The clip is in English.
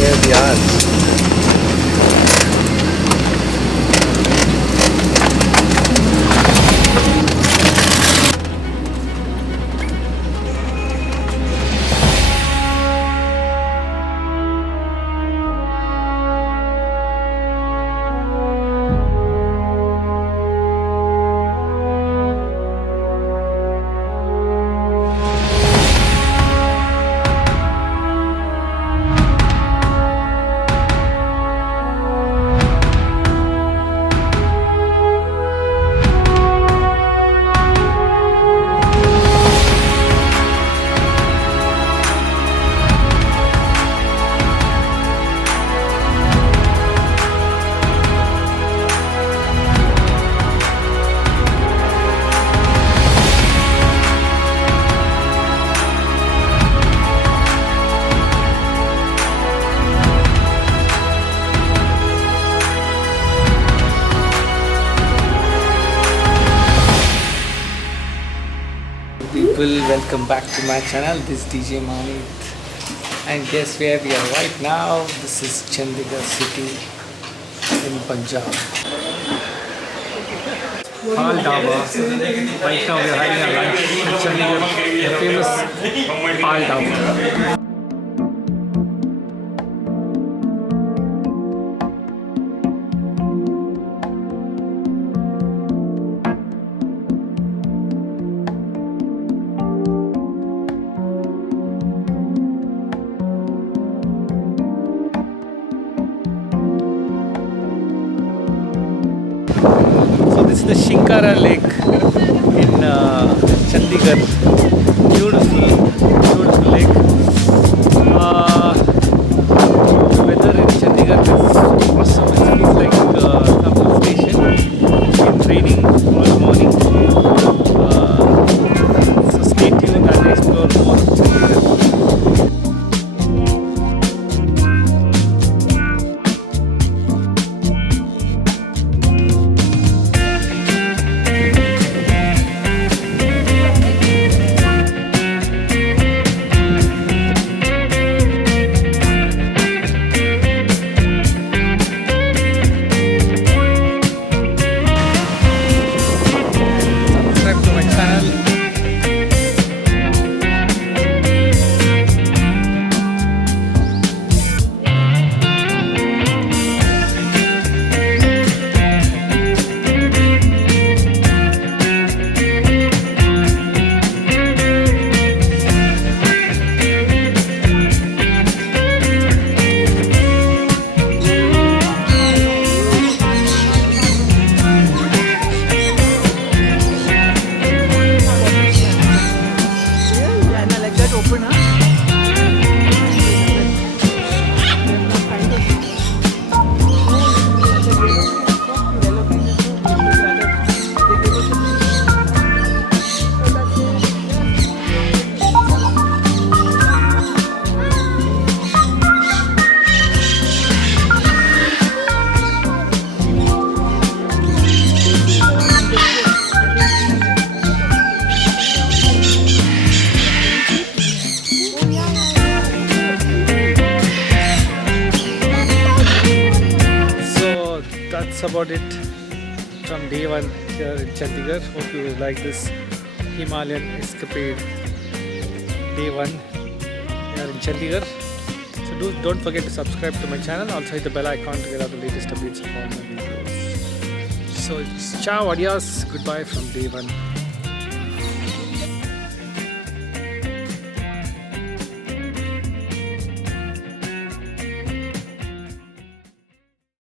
where we are. People, welcome back to my channel. This is Djmahaneet, and guess where we are right now? This is Chandigarh city in Punjab. PAL Dabha. Right now we are having a lunch in Chandigarh, the famous PAL Dabha. This is the Shinkara Lake in Chandigarh. Beautiful lake. The weather in Chandigarh is awesome. It feels like a summer station. It's been raining all morning. So stay tuned and explore more of Chandigarh. That's about it from day one here in Chandigarh. Hope you like this Himalayan Escapade day one here in Chandigarh. So don't forget to subscribe to my channel. Also hit the bell icon to get all the latest updates of all my videos. So it's ciao, adios, goodbye from day one.